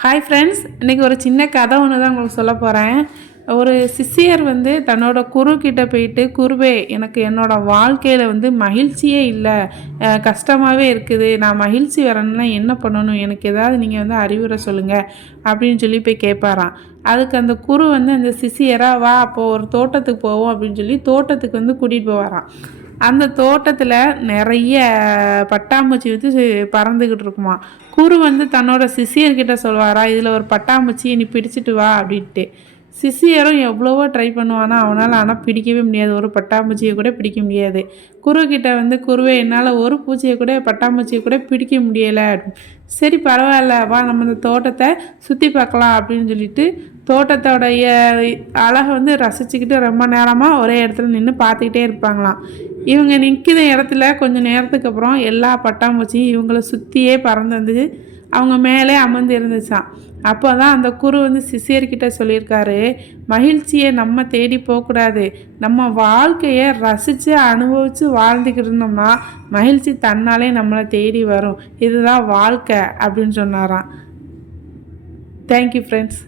Hi friends, இன்றைக்கி ஒரு சின்ன கதை ஒன்று தான் உங்களுக்கு சொல்ல போகிறேன். ஒரு சிஷ்யர் தன்னோட குரு கிட்ட போயிட்டு, குருவே எனக்கு என்னோடய வாழ்க்கையில் மகிழ்ச்சியே இல்லை, கஷ்டமாகவே இருக்குது, நான் மகிழ்ச்சி வரணும்னா என்ன பண்ணணும், எனக்கு ஏதாவது நீங்கள் அறிவுரை சொல்லுங்கள் அப்படின்னு சொல்லி போய் கேட்பாராம். அதுக்கு அந்த குரு அந்த சிஷ்யரா வா அப்போது ஒரு தோட்டத்துக்கு போவோம் அப்படின்னு சொல்லி தோட்டத்துக்கு கூட்டிகிட்டு போவாராம். அந்த தோட்டத்தில் நிறைய பட்டாம்பூச்சி பறந்துக்கிட்டு இருக்குமா. குரு தன்னோட சிஷியர்கிட்ட சொல்வாரா, இதில் ஒரு பட்டாம்பூச்சியை நீ பிடிச்சிட்டு வா அப்படின்ட்டு. சிஷியரும் எவ்வளவோ ட்ரை பண்ணுவானா, அவனால் ஆனால் பிடிக்கவே முடியாது, ஒரு பட்டாம்பூச்சியை கூட பிடிக்க முடியாது. குருக்கிட்ட குருவே என்னால் ஒரு பூச்சியை கூட பட்டாம்பூச்சியை கூட பிடிக்க முடியலை. சரி பரவாயில்ல, வா நம்ம இந்த தோட்டத்தை சுற்றி பார்க்கலாம் அப்படின்னு சொல்லிட்டு தோட்டத்தோடைய அழகை ரசிச்சுக்கிட்டு ரொம்ப நேரமாக ஒரே இடத்துல நின்று பார்த்துக்கிட்டே இருப்பாங்களாம். இவங்க நிற்கிற இடத்துல கொஞ்சம் நேரத்துக்கு அப்புறம் எல்லா பட்டாம்பூச்சியும் இவங்கள சுற்றியே பறந்து அவங்க மேலே அமர்ந்து இருந்துச்சான். அப்போ தான் அந்த குரு சிஷியர்கிட்ட சொல்லியிருக்காரு, மகிழ்ச்சியை நம்ம தேடி போகக்கூடாது, நம்ம வாழ்க்கையை ரசித்து அனுபவித்து வாழ்ந்துக்கிட்டு இருந்தோம்னா மகிழ்ச்சி தன்னாலே நம்மளை தேடி வரும், இதுதான் வாழ்க்கை அப்படின்னு சொன்னாராம். Thank you friends.